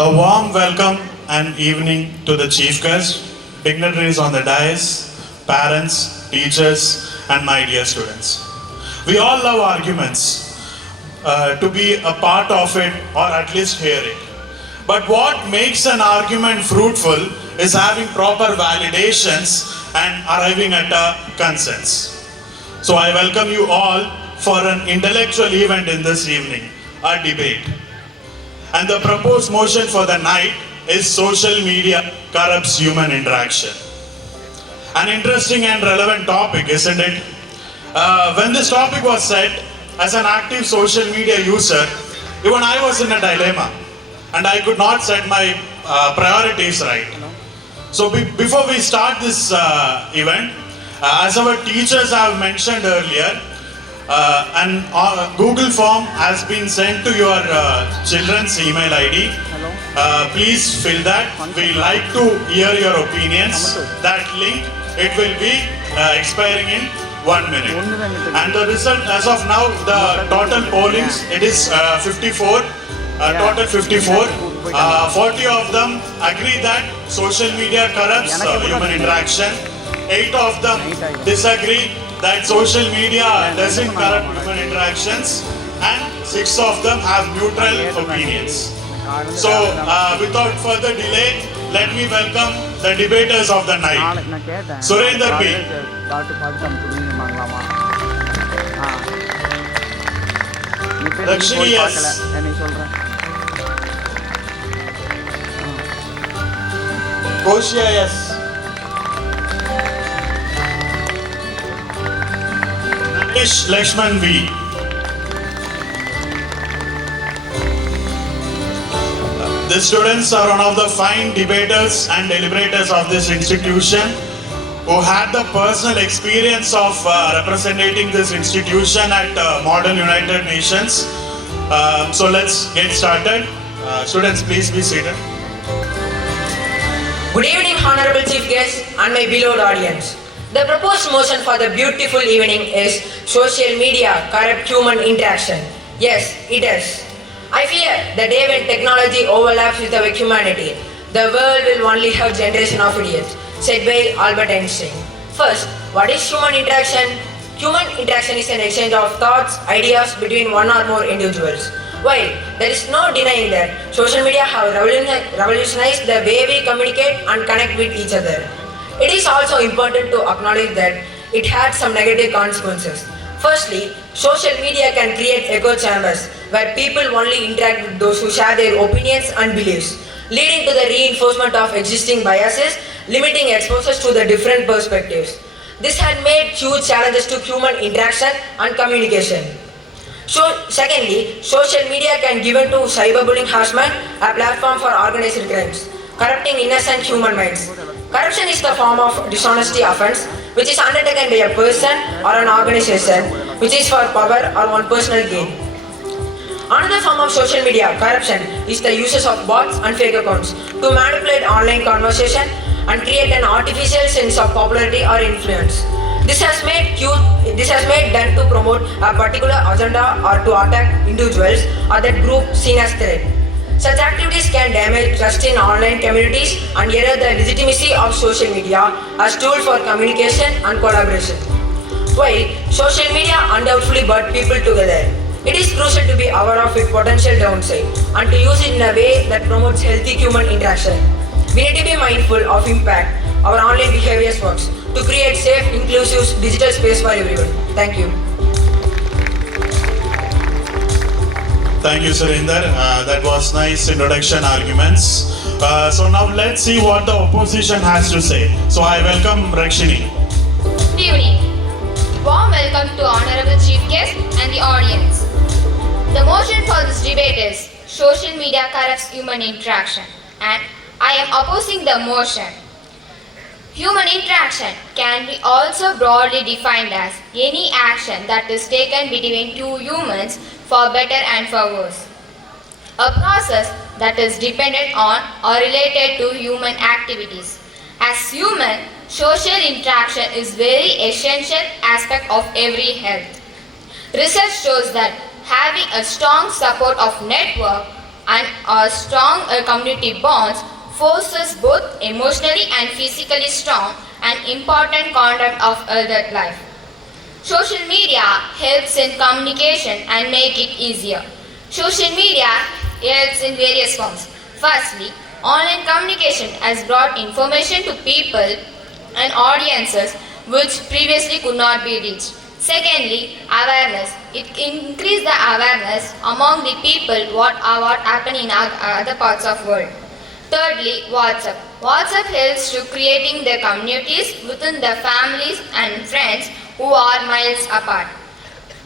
A warm welcome and evening to the chief guest, dignitaries on the dais, parents, teachers, and my dear students. We all love arguments, to be a part of it or at least hear it. But what makes an argument fruitful is having proper validations and arriving at a consensus. So I welcome you all for an intellectual event in this evening, a debate. And the proposed motion for the night is social media corrupts human interaction. An interesting and relevant topic, isn't it? When this topic was set, as an active social media user, even I was in a dilemma and I could not set my priorities right. So before we start this event, as our teachers have mentioned earlier, an Google form has been sent to your children's email ID. Please fill that. We like to hear your opinions. That link, it will be expiring in 1 minute. And the result as of now, the total pollings, it is 54, total 54. 40 of them agree that social media corrupts human interaction. 8 of them disagree that social media doesn't corrupt human interactions, and 6 of them have neutral opinions. So, without further delay, let me welcome the debaters of the night. Surendra B. Rakshini S. Koshia S. Lakshman V. The students are one of the fine debaters and deliberators of this institution who had the personal experience of representing this institution at Model United Nations. So let's get started. Students, please be seated. Good evening, Honorable Chief Guest and my beloved audience. The proposed motion for the beautiful evening is social media corrupt human interaction. Yes, it does. I fear the day when technology overlaps with our humanity, the world will only have generation of idiots, said by Albert Einstein. First, what is human interaction? Human interaction is an exchange of thoughts, ideas between one or more individuals. While there is no denying that social media have revolutionized the way we communicate and connect with each other, it is also important to acknowledge that it had some negative consequences. Firstly, social media can create echo chambers where people only interact with those who share their opinions and beliefs, leading to the reinforcement of existing biases, limiting exposure to the different perspectives. This had made huge challenges to human interaction and communication. So, secondly, social media can give to cyberbullying harassment a platform for organized crimes, corrupting innocent human minds. Corruption is the form of dishonesty offense which is undertaken by a person or an organization which is for power or one personal gain. Another form of social media corruption is the uses of bots and fake accounts to manipulate online conversation and create an artificial sense of popularity or influence. This has made done to promote a particular agenda or to attack individuals or that group seen as threat. Such activities can damage trust in online communities and erode the legitimacy of social media as tool for communication and collaboration. While social media undoubtedly brought people together, it is crucial to be aware of its potential downside and to use it in a way that promotes healthy human interaction. We need to be mindful of impact our online behaviors works to create safe, inclusive digital space for everyone. Thank you. Thank you, Surinder. That was nice introduction arguments. So now let's see what the opposition has to say. So I welcome Rakshini. Good evening. Warm welcome to Honorable Chief Guest and the audience. The motion for this debate is social media corrupts human interaction, and I am opposing the motion. Human interaction can be also broadly defined as any action that is taken between two humans for better and for worse. A process that is dependent on or related to human activities. As human, social interaction is very essential aspect of every health. Research shows that having a strong support of network and strong community bonds forces both emotionally and physically strong and important content of adult life. Social media helps in communication and make it easier. Social media helps in various forms. Firstly, online communication has brought information to people and audiences which previously could not be reached. Secondly, awareness. It increased the awareness among the people what happen in other parts of world. Thirdly, WhatsApp. WhatsApp helps to creating the communities within the families and friends who are miles apart.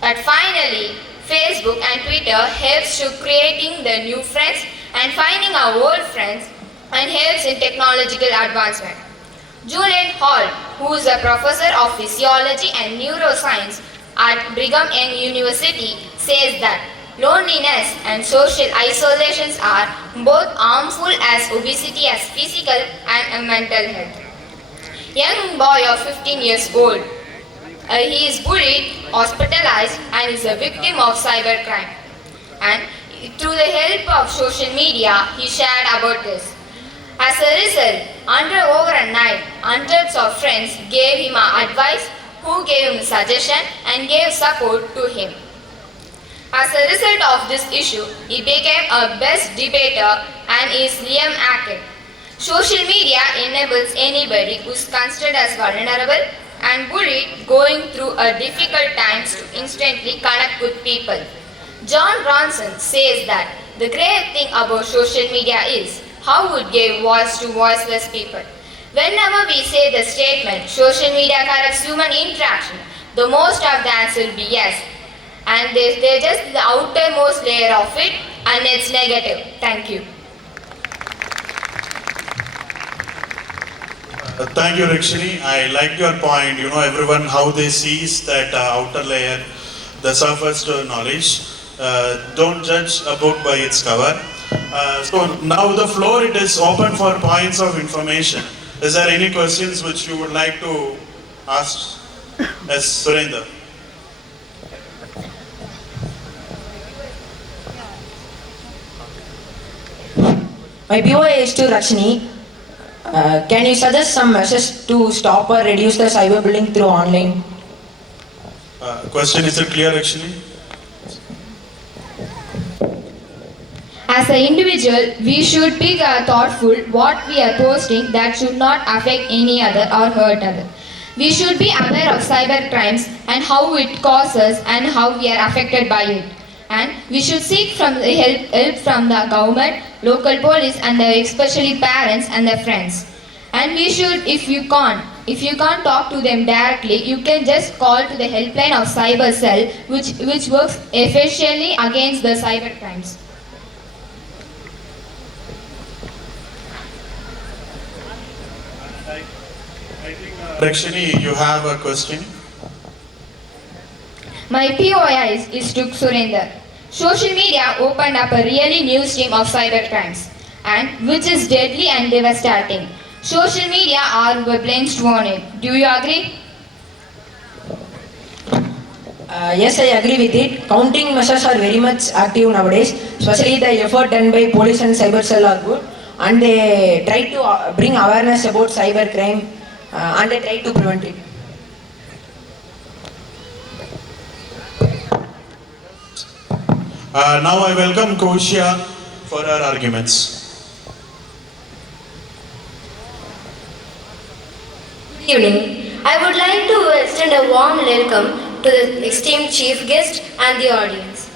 And finally, Facebook and Twitter helps to creating the new friends and finding our old friends and helps in technological advancement. Julian Hall, who is a professor of physiology and neuroscience at Brigham Young University, says that loneliness and social isolations are both harmful as obesity as physical and mental health. Young boy of 15 years old. He is bullied, hospitalized and is a victim of cybercrime. And through the help of social media, he shared about this. As a result, overnight, hundreds of friends gave him advice, who gave him suggestion and gave support to him. As a result of this issue, he became a best debater and is Liam Hackett. Social media enables anybody who is considered as vulnerable and bullied going through a difficult times to instantly connect with people. John Bronson says that the great thing about social media is how it gave voice to voiceless people. Whenever we say the statement, social media corrupts human interaction, the most of the answer will be yes. And they're just the outermost layer of it and it's negative. Thank you. Thank you, Rikshini. I liked your point. Everyone how they sees that outer layer, the surface to knowledge. Don't judge a book by its cover. So now the floor it is open for points of information. Is there any questions which you would like to ask? Yes, Surendra. My POI is to Rakshini. Can you suggest some measures to stop or reduce the cyberbullying through online? Question is it clear actually? As an individual, we should be thoughtful what we are posting that should not affect any other or hurt other. We should be aware of cyber crimes and how it causes and how we are affected by it. And we should seek from the help from the government, local police and especially parents and their friends. And we should, if you can't talk to them directly, you can just call to the helpline of cyber cell which works efficiently against the cyber crimes. Rikshini, you have a question? My POI is to Surinder. Social media opened up a really new stream of cyber crimes, and which is deadly and devastating. Social media are blamed on it. Do you agree? Yes, I agree with it. Counting measures are very much active nowadays, especially the effort done by police and cyber cell are good, and they try to bring awareness about cyber crime and they try to prevent it. Now I welcome Koshia for her arguments. Good evening. I would like to extend a warm welcome to the esteemed chief guest and the audience.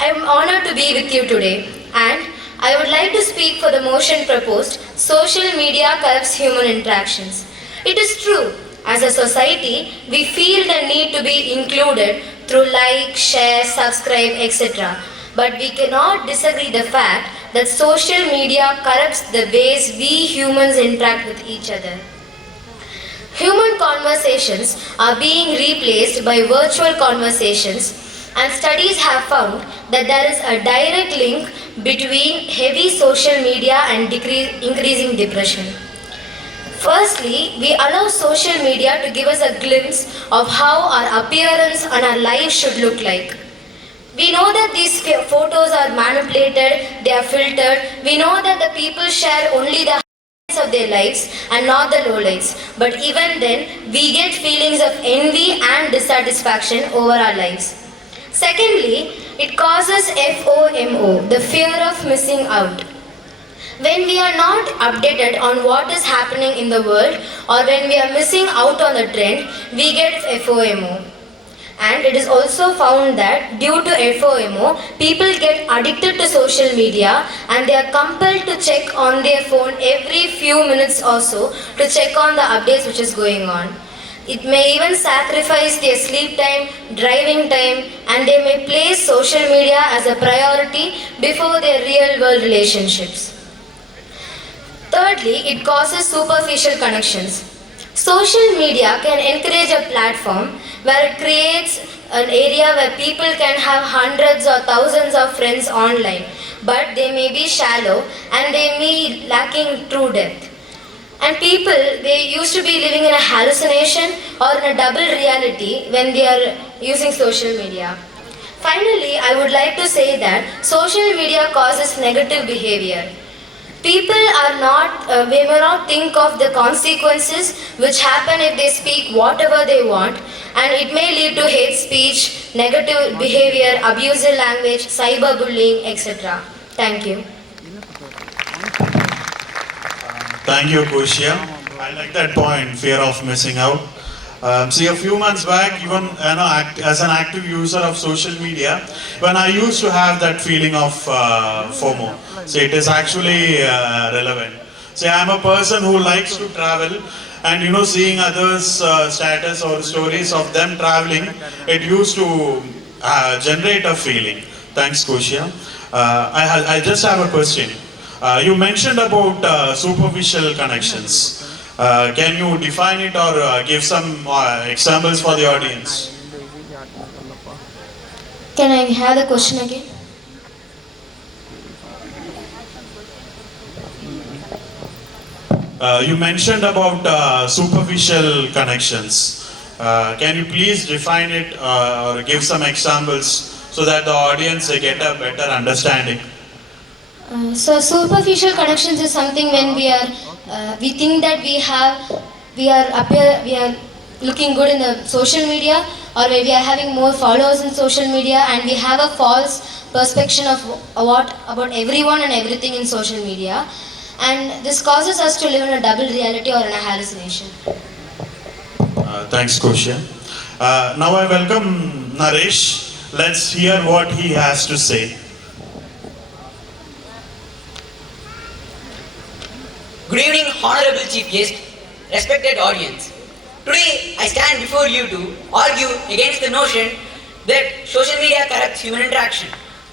I am honored to be with you today, and I would like to speak for the motion proposed, Social Media Corrupts Human Interactions. It is true, as a society, we feel the need to be included through like, share, subscribe, etc. But we cannot disagree the fact that social media corrupts the ways we humans interact with each other. Human conversations are being replaced by virtual conversations, and studies have found that there is a direct link between heavy social media and increasing depression. Firstly, we allow social media to give us a glimpse of how our appearance and our life should look like. We know that these photos are manipulated, they are filtered. We know that the people share only the highlights of their lives and not the lowlights. But even then, we get feelings of envy and dissatisfaction over our lives. Secondly, it causes FOMO, the fear of missing out. When we are not updated on what is happening in the world or when we are missing out on the trend, we get FOMO. And it is also found that due to FOMO, people get addicted to social media and they are compelled to check on their phone every few minutes or so to check on the updates which is going on. It may even sacrifice their sleep time, driving time, and they may place social media as a priority before their real world relationships. Thirdly, it causes superficial connections. Social media can encourage a platform where it creates an area where people can have hundreds or thousands of friends online, but they may be shallow and they may be lacking true depth. And people, they used to be living in a hallucination or in a double reality when they are using social media. Finally, I would like to say that social media causes negative behavior. People are not, they may not think of the consequences which happen if they speak whatever they want, and it may lead to hate speech, negative behavior, abusive language, cyberbullying, etc. Thank you. Thank you, Kushia. I like that point, fear of missing out. See, a few months back, even as an active user of social media, when I used to have that feeling of FOMO, see, it is actually relevant. See, I'm a person who likes to travel, and seeing others' status or stories of them traveling, it used to generate a feeling. Thanks, Kushia. I just have a question. You mentioned about superficial connections. Can you define it or give some examples for the audience? Can I have the question again? You mentioned about superficial connections. Can you please define it or give some examples so that the audience get a better understanding? So superficial connections is something when we think that we are looking good in the social media, or when we are having more followers in social media, and we have a false perception of what about everyone and everything in social media, and this causes us to live in a double reality or in a hallucination. Thanks, Kushia. Now I welcome Naresh. Let's hear what he has to say. Good evening, Honorable Chief Guest, respected audience. Today, I stand before you to argue against the notion that social media corrupts human interaction.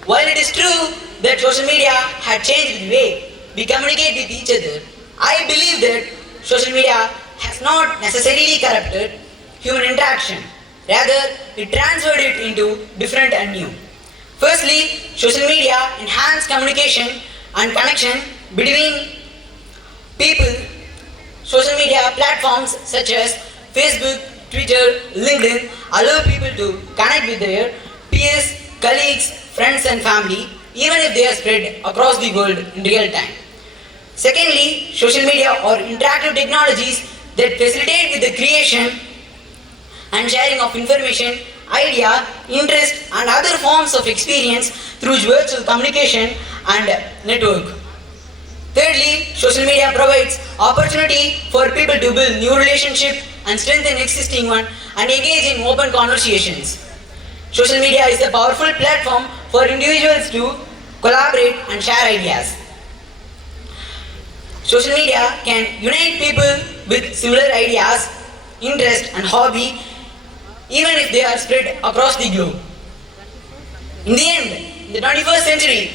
While it is true that social media had changed the way we communicate with each other, I believe that social media has not necessarily corrupted human interaction. Rather, it transferred it into different and new. Firstly, social media enhanced communication and connection between people. Social media platforms such as Facebook, Twitter, LinkedIn allow people to connect with their peers, colleagues, friends and family, even if they are spread across the world in real time. Secondly, social media are interactive technologies that facilitate with the creation and sharing of information, idea, interest and other forms of experience through virtual communication and network. Thirdly, social media provides opportunity for people to build new relationships and strengthen existing one and engage in open conversations. Social media is a powerful platform for individuals to collaborate and share ideas. Social media can unite people with similar ideas, interests and hobby, even if they are spread across the globe. In the end, in the 21st century,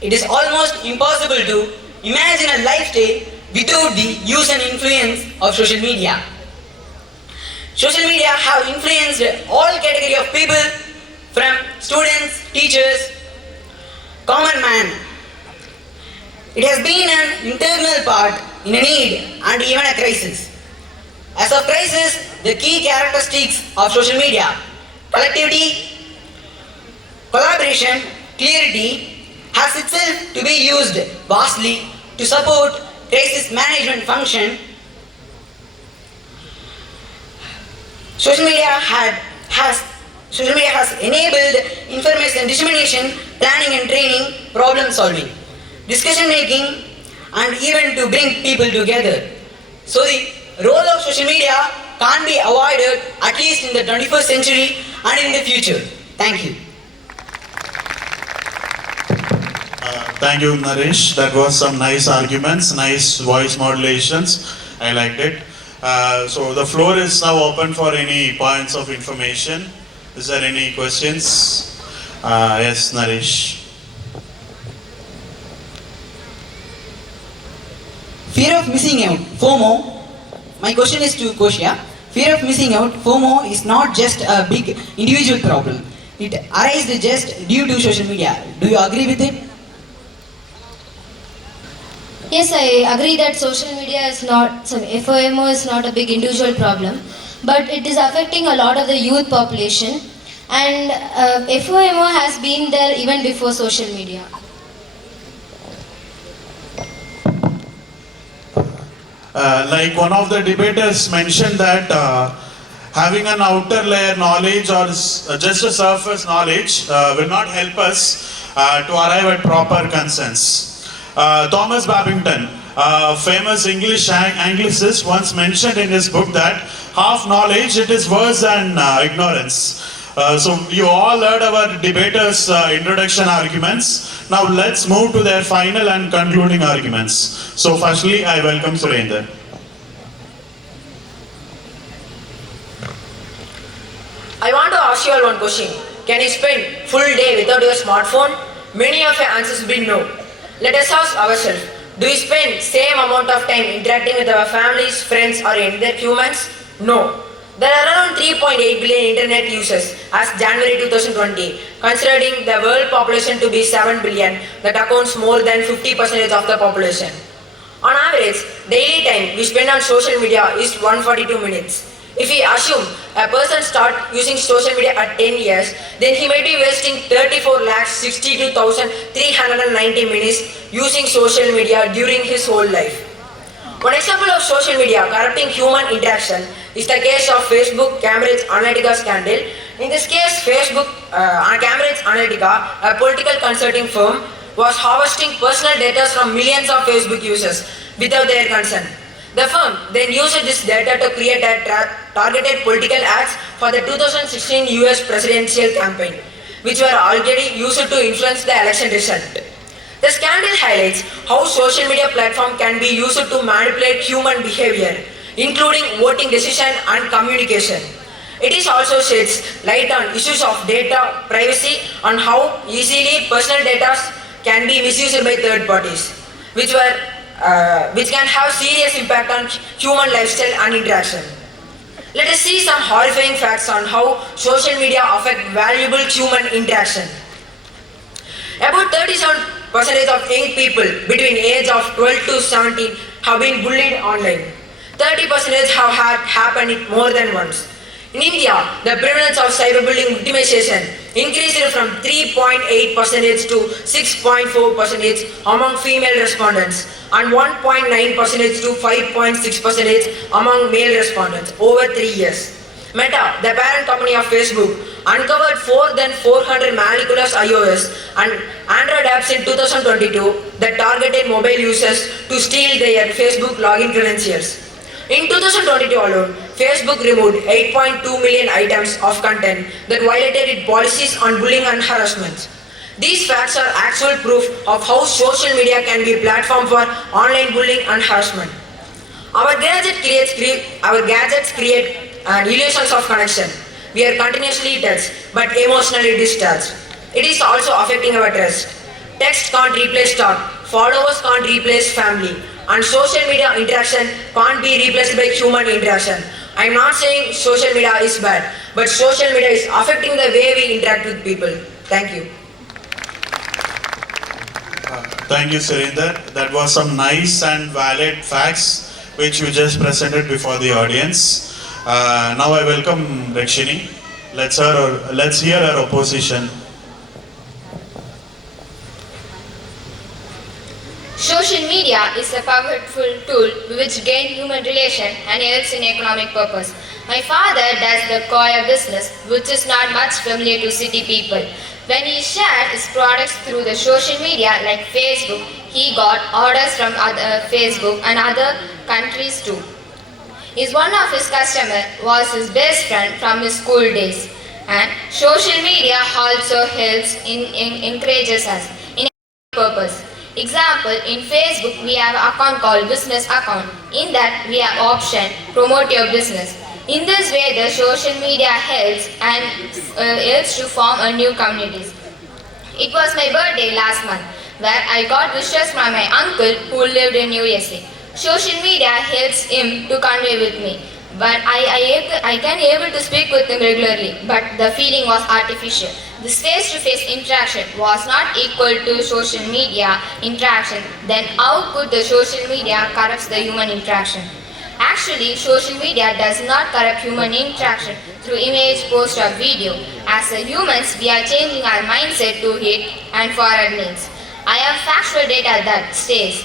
it is almost impossible to imagine a lifestyle without the use and influence of social media. Social media have influenced all categories of people, from students, teachers, common man. It has been an integral part in a need and even a crisis. As of crisis, the key characteristics of social media: collectivity, collaboration, clarity has itself to be used vastly to support crisis management function. Social media has enabled information dissemination, planning and training, problem solving, discussion making, and even to bring people together. So the role of social media can't be avoided, at least in the 21st century and in the future. Thank you. Thank you, Naresh. That was some nice arguments, nice voice modulations. I liked it. So the floor is now open for any points of information. Is there any questions? Yes, Naresh. Fear of missing out, FOMO. My question is to Koshia. Fear of missing out, FOMO, is not just a big individual problem. It arises just due to social media. Do you agree with it? Yes, I agree that social media is not, FOMO is not a big individual problem, but it is affecting a lot of the youth population, and FOMO has been there even before social media. Like one of the debaters mentioned that having an outer layer knowledge or just a surface knowledge will not help us to arrive at proper consensus. Thomas Babington, famous English Anglicist, once mentioned in his book that half knowledge it is worse than ignorance. So you all heard our debaters' introduction arguments. Now let's move to their final and concluding arguments. So firstly, I welcome Surendra. I want to ask you all one question. Can you spend full day without your smartphone? Many of your answers will be no. Let us ask ourselves, do we spend same amount of time interacting with our families, friends or any other humans? No. There are around 3.8 billion internet users as January 2020, considering the world population to be 7 billion, that accounts more than 50% of the population. On average, daily time we spend on social media is 142 minutes. If we assume a person start using social media at 10 years, then he might be wasting 34,62,390 minutes using social media during his whole life. One example of social media corrupting human interaction is the case of Facebook Cambridge Analytica scandal. In this case, Facebook Cambridge Analytica, a political consulting firm, was harvesting personal data from millions of Facebook users without their consent. The firm then used this data to create a targeted political ads for the 2016 US presidential campaign, which were already used to influence the election result. The scandal highlights how social media platform can be used to manipulate human behavior, including voting decision and communication. It is also sheds light on issues of data privacy and how easily personal data can be misused by third parties, which can have serious impact on human lifestyle and interaction. Let us see some horrifying facts on how social media affect valuable human interaction. About 37% of young people between age of 12 to 17 have been bullied online. 30% have had happened more than once. In India, the prevalence of cyberbullying victimization increased from 3.8% to 6.4% among female respondents and 1.9% to 5.6% among male respondents over 3 years. Meta, the parent company of Facebook, uncovered more than 400 malicious iOS and Android apps in 2022 that targeted mobile users to steal their Facebook login credentials. In 2022 alone, Facebook removed 8.2 million items of content that violated its policies on bullying and harassment. These facts are actual proof of how social media can be a platform for online bullying and harassment. Our gadgets create illusions of connection. We are continuously touched but emotionally discharged. It is also affecting our trust. Text can't replace talk, followers can't replace family, and social media interaction can't be replaced by human interaction. I am not saying social media is bad, but social media is affecting the way we interact with people. Thank you. Thank you, Surendra. That was some nice and valid facts which you just presented before the audience. Now I welcome Rakshini. Let's hear her opposition. media is a powerful tool which gains human relation and helps in economic purpose. My father does the courier business, which is not much familiar to city people. When he shared his products through the social media like Facebook, he got orders from other Facebook and other countries too. One of his customers was his best friend from his school days. And social media also helps encourages us in a purpose. Example, in Facebook we have an account called business account. In that we have option promote your business. In this way the social media helps and helps to form a new communities. It was my birthday last month where I got wishes from my uncle who lived in USA. Social media helps him to convey with me. But I can able to speak with him regularly, but the feeling was artificial. This face-to-face interaction was not equal to social media interaction. Then how could the social media corrupt the human interaction? Actually, social media does not corrupt human interaction through image, post or video. As a humans, we are changing our mindset to it and for our needs. I have factual data that says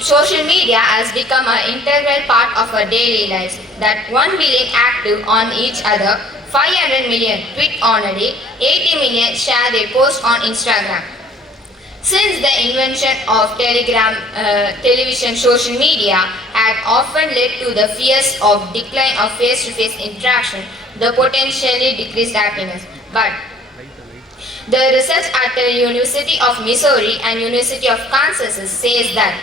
social media has become an integral part of our daily lives. That 1 billion active on each other, 500 million tweet on a day, 80 million share their post on Instagram. Since the invention of television, social media had often led to the fears of decline of face-to-face interaction, the potentially decreased happiness. But the research at the University of Missouri and University of Kansas says that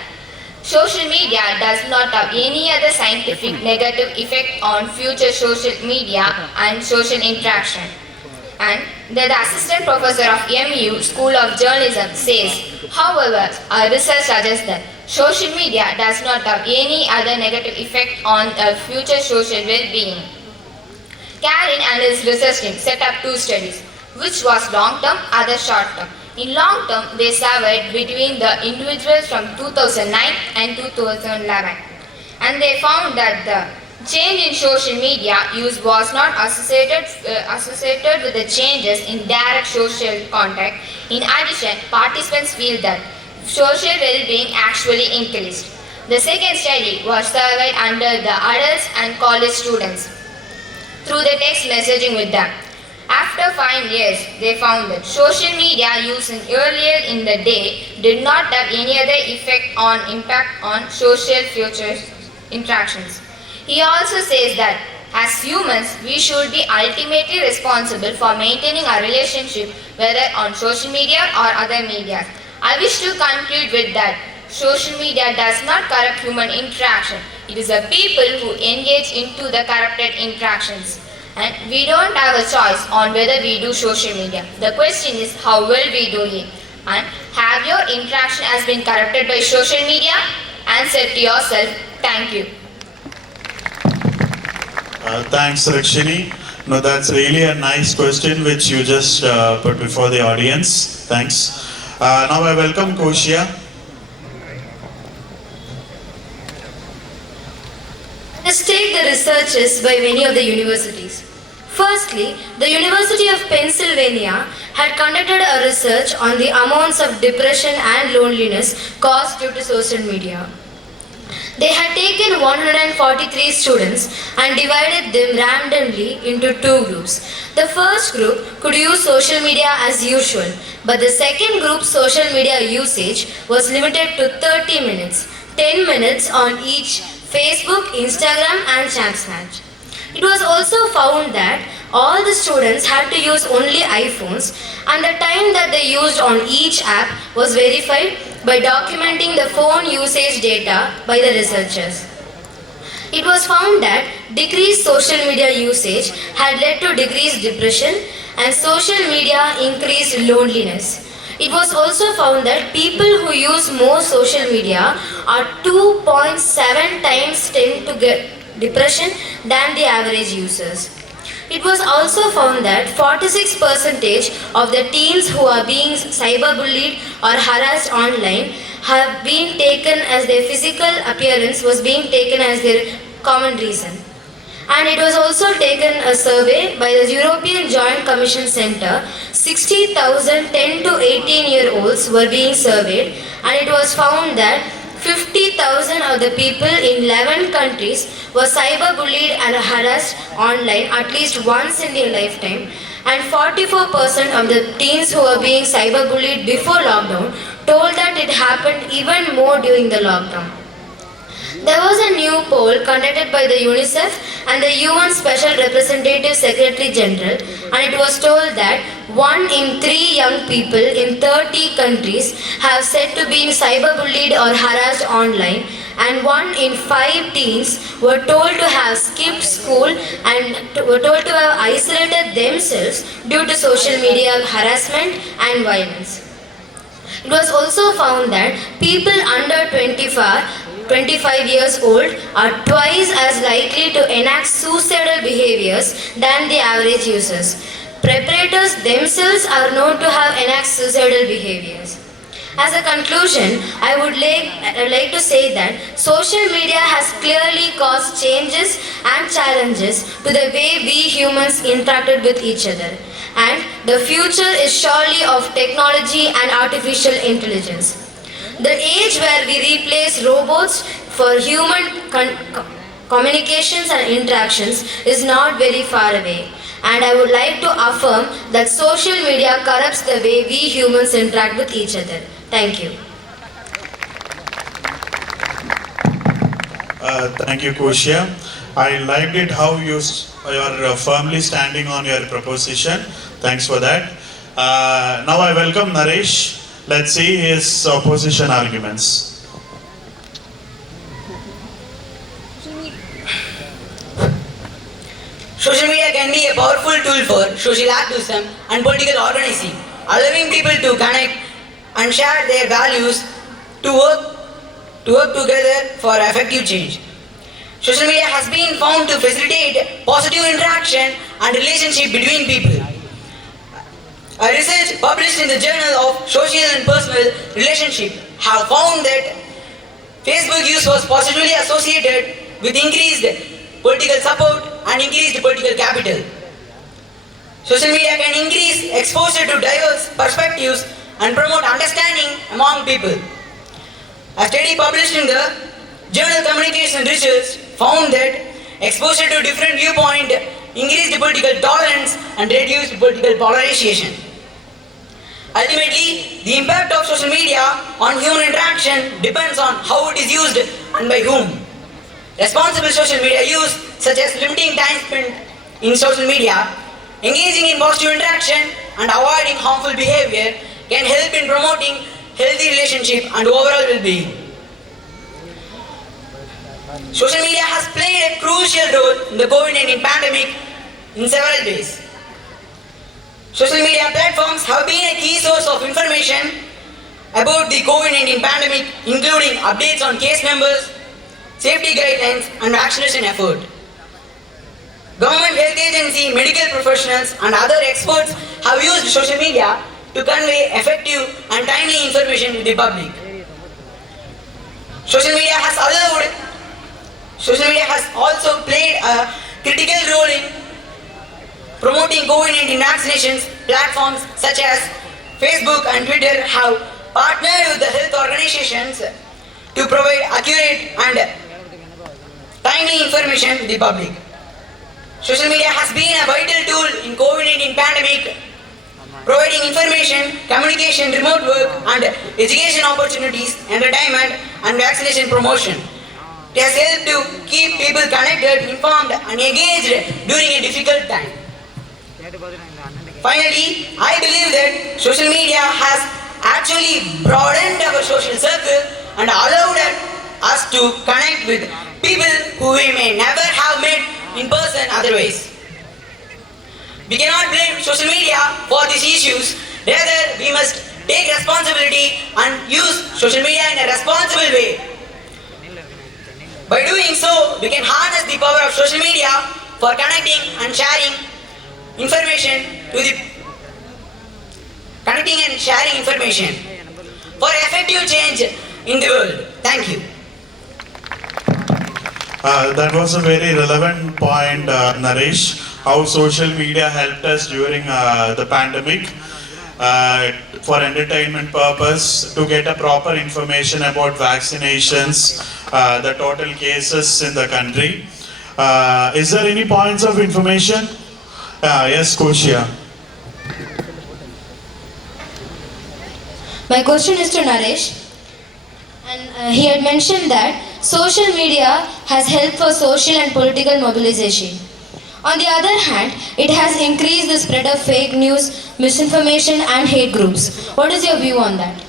social media does not have any other scientific negative effect on future social media and social interaction. And the assistant professor of MU School of Journalism says, however, our research suggests that social media does not have any other negative effect on future social well-being. Karen and his research team set up 2 studies, which was long-term, other short-term. In long term, they surveyed between the individuals from 2009 and 2011. And they found that the change in social media use was not associated with the changes in direct social contact. In addition, participants feel that social well-being actually increased. The second study was surveyed under the adults and college students through the text messaging with them. After 5 years, they found that social media used earlier in the day did not have any other impact on social future interactions. He also says that as humans, we should be ultimately responsible for maintaining our relationship whether on social media or other media. I wish to conclude with that social media does not corrupt human interaction. It is the people who engage into the corrupted interactions. And we don't have a choice on whether we do social media. The question is how well we do it. And have your interaction has been corrupted by social media? Answer to yourself, thank you. Thanks, Rakshini. No, that's really a nice question which you just put before the audience. Thanks. Now I welcome Koshia. Let's take the researches by many of the universities. Firstly, the University of Pennsylvania had conducted a research on the amounts of depression and loneliness caused due to social media. They had taken 143 students and divided them randomly into 2 groups. The first group could use social media as usual, but the second group's social media usage was limited to 30 minutes, 10 minutes on each Facebook, Instagram and Snapchat. It was also found that all the students had to use only iPhones and the time that they used on each app was verified by documenting the phone usage data by the researchers. It was found that decreased social media usage had led to decreased depression and social media increased loneliness. It was also found that people who use more social media are 2.7 times tend to get depression than the average users. It was also found that 46% of the teens who are being cyberbullied or harassed online have been taken as their physical appearance was being taken as their common reason. And it was also taken a survey by the European Joint Commission Center. 60,000 10 to 18-year-olds were being surveyed and it was found that 50,000 of the people in 11 countries were cyberbullied and harassed online at least once in their lifetime, and 44% of the teens who were being cyberbullied before lockdown told that it happened even more during the lockdown. There was a new poll conducted by the UNICEF and the UN Special Representative Secretary General, and it was told that 1 in 3 young people in 30 countries have said to be cyberbullied or harassed online, and 1 in 5 teens were told to have skipped school and were told to have isolated themselves due to social media harassment and violence. It was also found that people under 25 years old are twice as likely to enact suicidal behaviors than the average users. Preparators themselves are known to have enacted suicidal behaviors. As a conclusion, I would like to say that social media has clearly caused changes and challenges to the way we humans interacted with each other. And the future is surely of technology and artificial intelligence. The age where we replace robots for human communications and interactions is not very far away. And I would like to affirm that social media corrupts the way we humans interact with each other. Thank you. Thank you, Koshia. I liked it how you are firmly standing on your proposition. Thanks for that. Now I welcome Naresh. Let's see his opposition arguments. Social media can be a powerful tool for social activism and political organizing, allowing people to connect and share their values to work together for effective change. Social media has been found to facilitate positive interaction and relationship between people. A research published in the Journal of Social and Personal Relationship have found that Facebook use was positively associated with increased political support and increased political capital. Social media can increase exposure to diverse perspectives and promote understanding among people. A study published in the Journal Communication Research found that exposure to different viewpoints increased political tolerance and reduced political polarization. Ultimately, the impact of social media on human interaction depends on how it is used and by whom. Responsible social media use, such as limiting time spent in social media, engaging in positive interaction, and avoiding harmful behavior, can help in promoting healthy relationship and overall well-being. Social media has played a crucial role in the COVID-19 pandemic in several ways. Social media platforms have been a key source of information about the COVID-19 pandemic, including updates on case numbers, safety guidelines, and vaccination effort. Government health agency, medical professionals, and other experts have used social media to convey effective and timely information to the public. Social media has also played a critical role in promoting COVID-19 vaccinations. Platforms such as Facebook and Twitter have partnered with the health organizations to provide accurate and timely information to the public. Social media has been a vital tool in COVID-19 pandemic, providing information, communication, remote work, and education opportunities, entertainment, and vaccination promotion. It has helped to keep people connected, informed, and engaged during a difficult time. Finally, I believe that social media has actually broadened our social circle and allowed us to connect with people who we may never have met in person otherwise. We cannot blame social media for these issues. Rather, we must take responsibility and use social media in a responsible way. By doing so, we can harness the power of social media for connecting and sharing information for effective change in the world. Thank you. That was a very relevant point, Naresh, how social media helped us during the pandemic. for entertainment purpose to get a proper information about vaccinations, the total cases in the country. Is there any points of information? Yes, Koshia. My question is to Naresh. And he had mentioned that social media has helped for social and political mobilization. On the other hand, it has increased the spread of fake news, misinformation and hate groups. What is your view on that?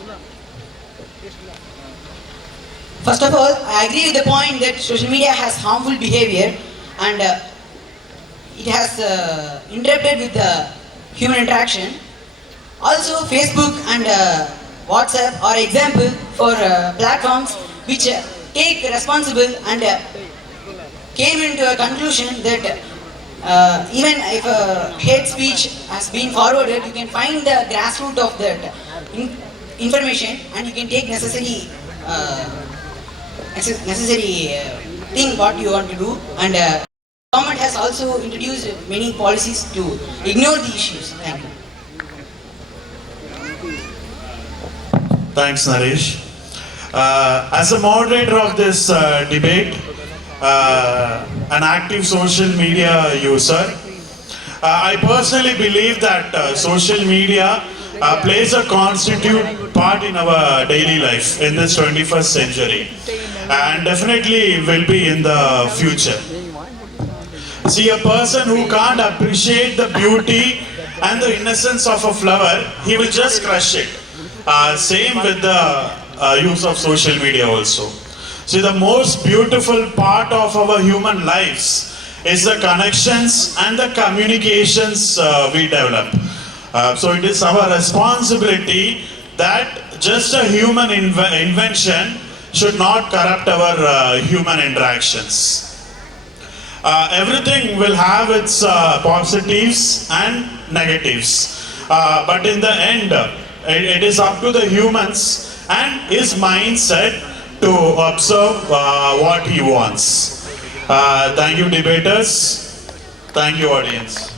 First of all, I agree with the point that social media has harmful behavior and it has interrupted with the human interaction. Also, Facebook and WhatsApp are example for platforms which take responsible and came into a conclusion that even if hate speech has been forwarded, you can find the grassroots of that information and you can take necessary thing what you want to do. And government has also introduced many policies to ignore the issues. Thank you. Thanks, Naresh. As a moderator of this debate, an active social media user, I personally believe that social media plays a constituent part in our daily life in this 21st century and definitely will be in the future. See, a person who can't appreciate the beauty and the innocence of a flower, he will just crush it. Same with the use of social media also. See, the most beautiful part of our human lives is the connections and the communications we develop. So it is our responsibility that just a human invention should not corrupt our human interactions. Everything will have its positives and negatives. But in the end, it is up to the humans and his mindset to observe what he wants. Thank you, debaters. Thank you, audience.